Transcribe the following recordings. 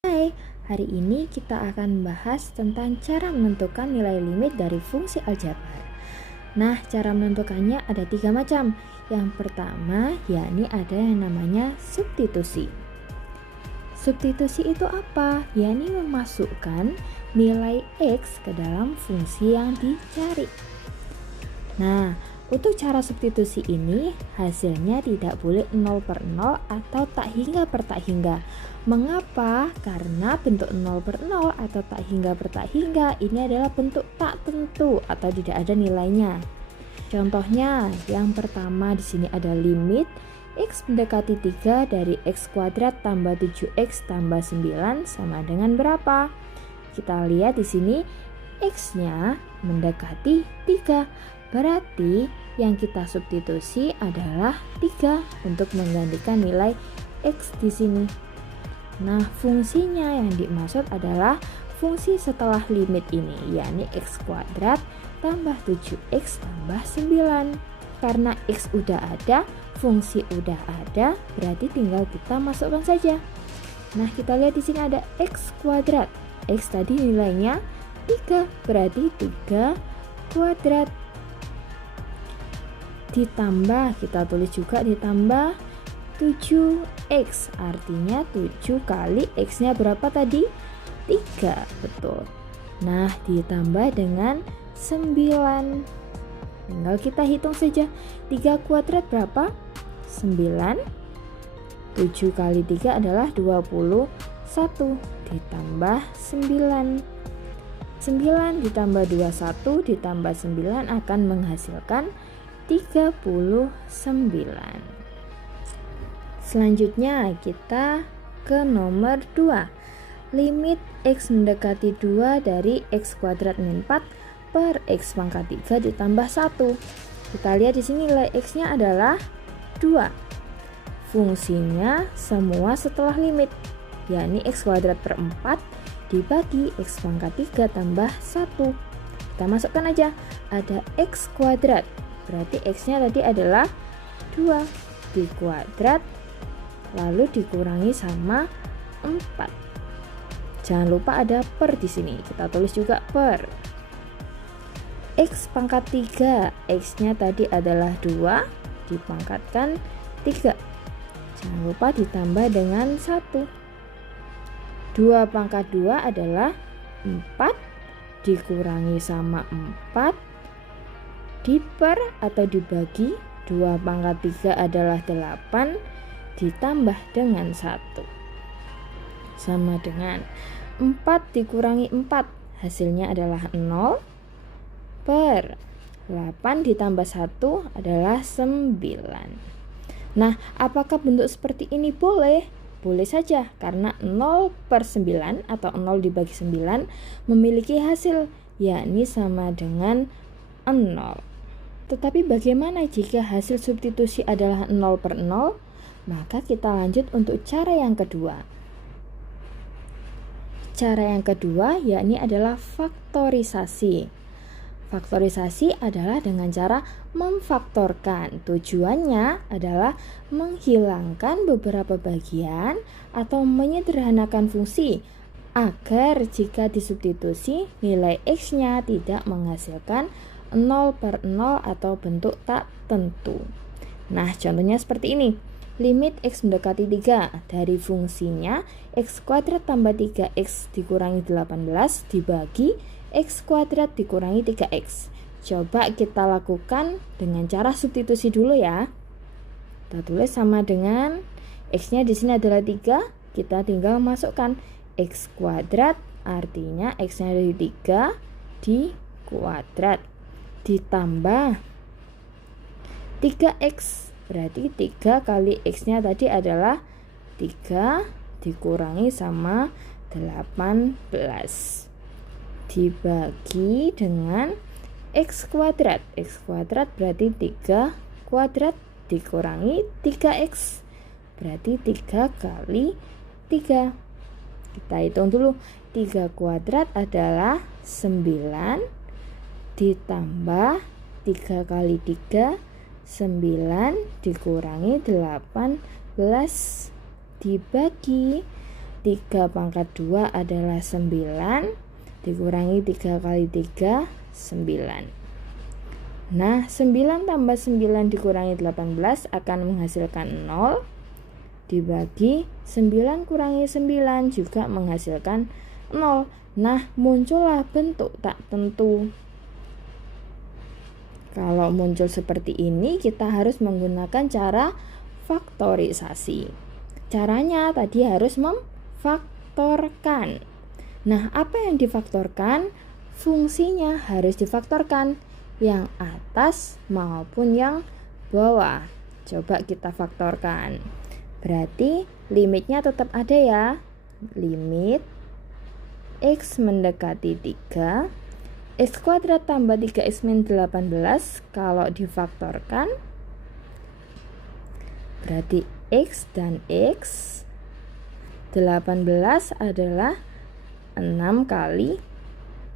Hai, hari ini kita akan bahas tentang cara menentukan nilai limit dari fungsi aljabar. Nah, cara menentukannya ada 3 macam. Yang pertama, yakni ada yang namanya substitusi. Substitusi itu apa? Yakni memasukkan nilai X ke dalam fungsi yang dicari. Nah, untuk cara substitusi ini, hasilnya tidak boleh 0 per 0 atau tak hingga per tak hingga. Mengapa? Karena bentuk 0 per 0 atau tak hingga per tak hingga ini adalah bentuk tak tentu atau tidak ada nilainya. Contohnya, yang pertama di sini ada limit X mendekati 3 dari X kuadrat tambah 7X tambah 9 sama dengan berapa? Kita lihat di sini X-nya mendekati 3. Berarti yang kita substitusi adalah 3 untuk menggantikan nilai X di sini. Nah, fungsinya yang dimaksud adalah fungsi setelah limit ini, yakni X kuadrat tambah 7X tambah 9. Karena X udah ada, fungsi udah ada, berarti tinggal kita masukkan saja. Nah, kita lihat di sini ada X kuadrat. X tadi nilainya 3, berarti 3 kuadrat. Ditambah, kita tulis juga ditambah 7X, artinya 7 kali X-nya berapa tadi? 3, betul. Nah, ditambah dengan 9. Tinggal kita hitung saja. 3 kuadrat berapa? 9. 7 kali 3 adalah 21. Ditambah 9. 9 ditambah 21 ditambah 9 akan menghasilkan 39. Selanjutnya kita ke nomor 2. Limit X mendekati 2 dari X kuadrat min 4 per X pangkat 3 ditambah 1. Kita lihat di sini nilai X-nya adalah 2. Fungsinya semua setelah limit, yakni X kuadrat per 4 dibagi X pangkat 3 tambah 1. Kita masukkan aja, ada X kuadrat. Berarti X-nya tadi adalah 2 dikuadrat lalu dikurangi sama 4. Jangan lupa ada per di sini. Kita tulis juga per. X pangkat 3, X-nya tadi adalah 2 dipangkatkan 3. Jangan lupa ditambah dengan 1. 2 pangkat 2 adalah 4 dikurangi sama 4 diper atau dibagi 2 pangkat 3 adalah 8 ditambah dengan 1 sama dengan 4 dikurangi 4 hasilnya adalah 0 per 8 ditambah 1 adalah 9. Nah, apakah bentuk seperti ini boleh? Boleh saja, karena 0 per 9 atau 0 dibagi 9 memiliki hasil, yakni sama dengan 0. Tetapi bagaimana jika hasil substitusi adalah 0 per 0? Maka kita lanjut untuk cara yang kedua. Cara yang kedua yakni adalah faktorisasi. Faktorisasi adalah dengan cara memfaktorkan. Tujuannya adalah menghilangkan beberapa bagian atau menyederhanakan fungsi agar jika disubstitusi nilai X-nya tidak menghasilkan 0 per 0 atau bentuk tak tentu. Nah, contohnya seperti ini. Limit X mendekati 3 dari fungsinya X kuadrat tambah 3X dikurangi 18 dibagi X kuadrat dikurangi 3X. Coba kita lakukan dengan cara substitusi dulu ya. Kita tulis sama dengan X-nya di sini adalah 3, kita tinggal masukkan X kuadrat, artinya X-nya dari 3 di kuadrat ditambah 3X, berarti 3 kali X-nya tadi adalah 3 dikurangi sama 18 dibagi dengan X kuadrat. X kuadrat berarti 3 kuadrat dikurangi 3X, berarti 3 kali 3. Kita hitung dulu, 3 kuadrat adalah 9 ditambah 3 kali 3 9 dikurangi 18 dibagi 3 pangkat 2 adalah 9, dikurangi 3 kali 3, 9. Nah, 9 tambah 9 dikurangi 18 akan menghasilkan 0, dibagi 9 kurangi 9 juga menghasilkan 0. Nah, muncullah bentuk tak tentu. Kalau muncul seperti ini, kita harus menggunakan cara faktorisasi. Caranya tadi harus memfaktorkan. Nah, apa yang difaktorkan? Fungsinya harus difaktorkan, yang atas maupun yang bawah. Coba kita faktorkan. Berarti limitnya tetap ada ya. Limit X mendekati 3, X kuadrat tambah 3X min 18 kalau difaktorkan berarti X dan X 18 adalah 6 kali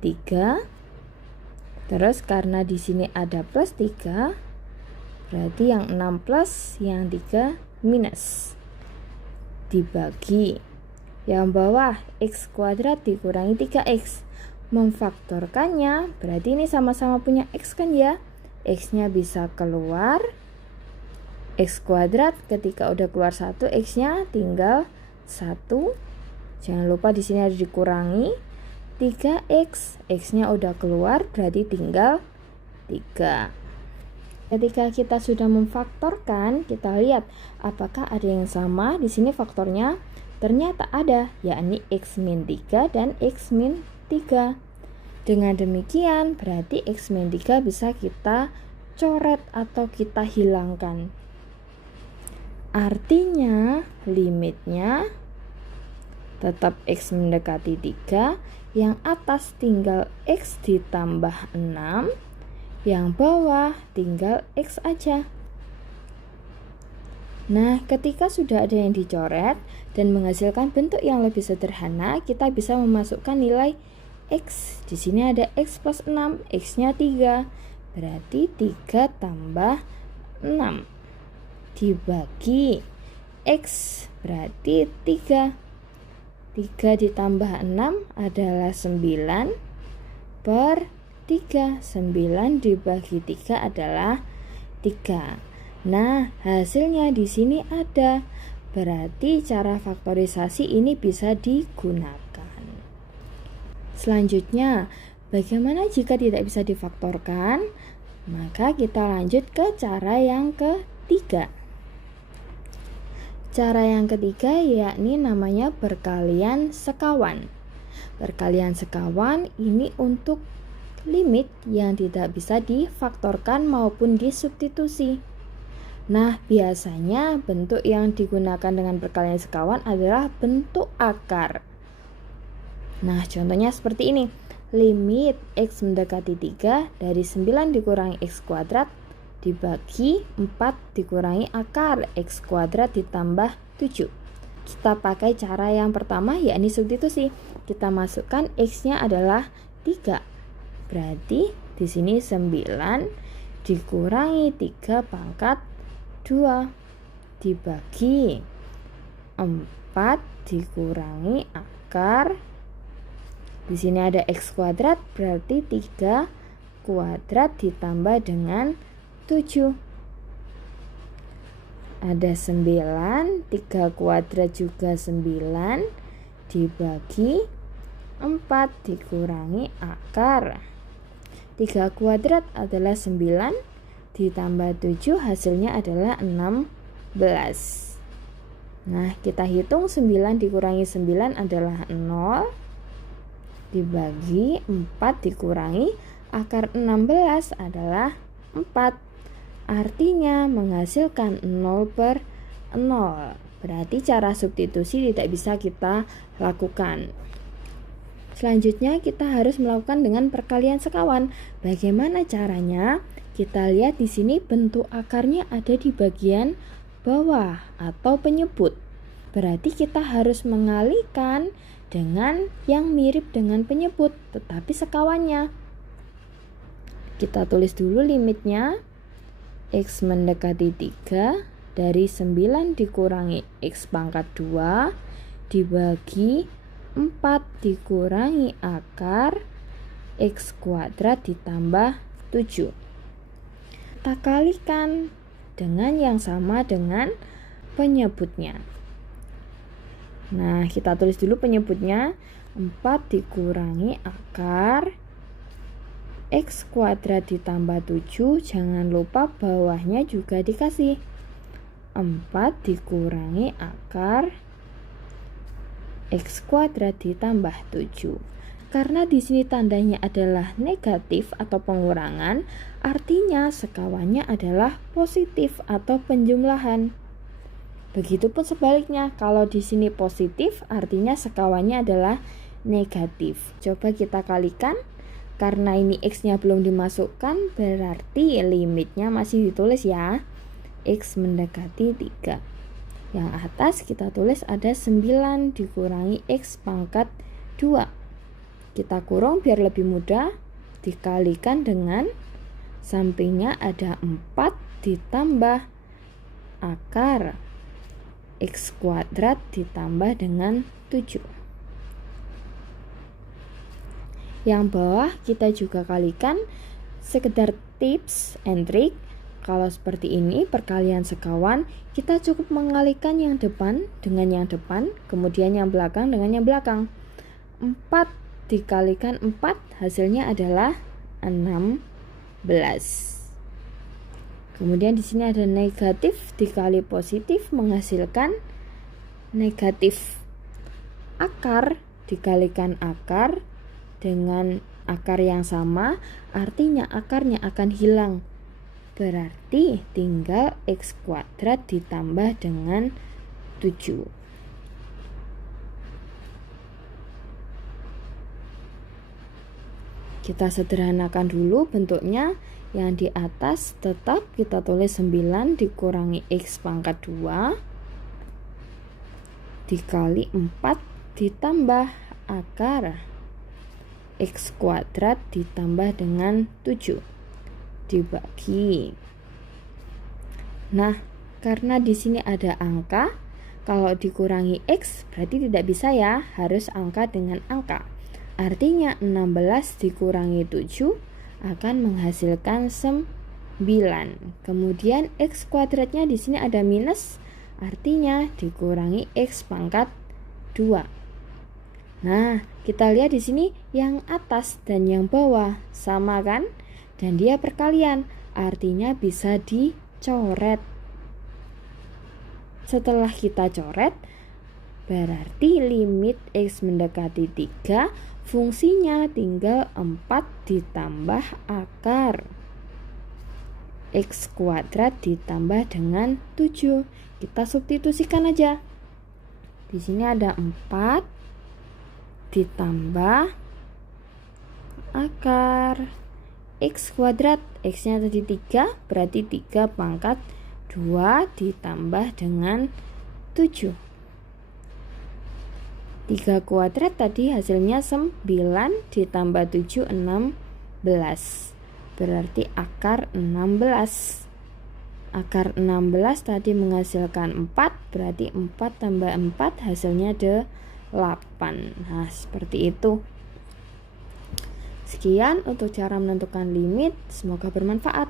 3. Terus karena di sini ada plus 3, berarti yang 6 plus, yang 3 minus. Dibagi yang bawah X kuadrat dikurangi 3X. Memfaktorkannya berarti ini sama-sama punya X kan ya. X-nya bisa keluar. X kuadrat ketika udah keluar 1, X-nya tinggal 1. Jangan lupa di sini ada dikurangi 3X. X-nya udah keluar berarti tinggal 3. Ketika kita sudah memfaktorkan, kita lihat apakah ada yang sama. Di sini faktornya ternyata ada, yakni X min 3 dan X min 3. Dengan demikian berarti X min 3 bisa kita coret atau kita hilangkan. Artinya limitnya tetap X mendekati 3, yang atas tinggal X ditambah 6, yang bawah tinggal X aja. Nah, ketika sudah ada yang dicoret dan menghasilkan bentuk yang lebih sederhana, kita bisa memasukkan nilai X. Di sini ada X plus 6, X-nya 3. Berarti 3 tambah 6 dibagi X berarti 3. 3 ditambah 6 adalah 9 per 3. 9 dibagi 3 adalah 3. Nah, hasilnya di sini ada. Berarti cara faktorisasi ini bisa digunakan. Selanjutnya, bagaimana jika tidak bisa difaktorkan? Maka kita lanjut ke cara yang ketiga. Cara yang ketiga yakni namanya perkalian sekawan. Perkalian sekawan ini untuk limit yang tidak bisa difaktorkan maupun disubstitusi. Nah, biasanya bentuk yang digunakan dengan perkalian sekawan adalah bentuk akar. Nah, contohnya seperti ini. Limit X mendekati 3 dari 9 dikurangi X kuadrat dibagi 4 dikurangi akar X kuadrat ditambah 7. Kita pakai cara yang pertama yakni substitusi. Kita masukkan X-nya adalah 3. Berarti di sini 9 dikurangi 3 pangkat 2 dibagi 4 dikurangi akar. Di sini ada X kuadrat berarti 3 kuadrat ditambah dengan 7. Ada 9, 3 kuadrat juga 9 dibagi 4 dikurangi akar. 3 kuadrat adalah 9 ditambah 7 hasilnya adalah 16. Nah, kita hitung 9 dikurangi 9 adalah 0 dibagi 4 dikurangi akar 16 adalah 4. Artinya menghasilkan 0 per 0. Berarti cara substitusi tidak bisa kita lakukan. Selanjutnya kita harus melakukan dengan perkalian sekawan. Bagaimana caranya? Kita lihat di sini bentuk akarnya ada di bagian bawah atau penyebut. Berarti kita harus mengalihkan dengan yang mirip dengan penyebut, tetapi sekawannya. Kita tulis dulu limitnya. X mendekati 3 dari 9 dikurangi X pangkat 2 dibagi 4 dikurangi akar X kuadrat ditambah 7. Kita kalikan dengan yang sama dengan penyebutnya. Nah, kita tulis dulu penyebutnya. 4 dikurangi akar X kuadrat ditambah 7. Jangan lupa bawahnya juga dikasih 4 dikurangi akar X kuadrat ditambah 7. Karena di sini tandanya adalah negatif atau pengurangan, artinya sekawannya adalah positif atau penjumlahan. Begitupun sebaliknya, kalau di sini positif, artinya sekawannya adalah negatif. Coba kita kalikan. Karena ini X-nya belum dimasukkan, berarti limitnya masih ditulis ya. X mendekati 3. Yang atas kita tulis ada 9 dikurangi X pangkat 2. Kita kurung biar lebih mudah, dikalikan dengan sampingnya ada 4 ditambah akar X kuadrat ditambah dengan 7. Yang bawah kita juga kalikan, sekedar tips and trick. Kalau seperti ini perkalian sekawan, kita cukup mengalikan yang depan dengan yang depan, kemudian yang belakang dengan yang belakang. 4 dikalikan 4 hasilnya adalah 16. Kemudian di sini ada negatif dikali positif menghasilkan negatif. Akar dikalikan akar dengan akar yang sama, artinya akarnya akan hilang. Berarti tinggal X kuadrat ditambah dengan 7. Kita sederhanakan dulu bentuknya. Yang di atas tetap kita tulis 9 dikurangi X pangkat 2 dikali 4 ditambah akar X kuadrat ditambah dengan 7 dibagi. Nah, karena di sini ada angka, kalau dikurangi X berarti tidak bisa ya, harus angka dengan angka. Artinya 16 dikurangi 7 akan menghasilkan 9. Kemudian X kuadratnya di sini ada minus, artinya dikurangi X pangkat 2. Nah, kita lihat di sini yang atas dan yang bawah sama kan? Dan dia perkalian, artinya bisa dicoret. Setelah kita coret, berarti limit X mendekati 3, fungsinya tinggal 4 ditambah akar X kuadrat ditambah dengan 7. Kita substitusikan aja. Di sini ada 4 ditambah akar X kuadrat. X-nya tadi 3, berarti 3 pangkat 2 ditambah dengan 7. 3 kuadrat tadi hasilnya 9 ditambah 7, 16. Berarti akar 16. Akar 16 tadi menghasilkan 4, berarti 4 tambah 4 hasilnya 8. Nah, seperti itu. Sekian untuk cara menentukan limit, semoga bermanfaat.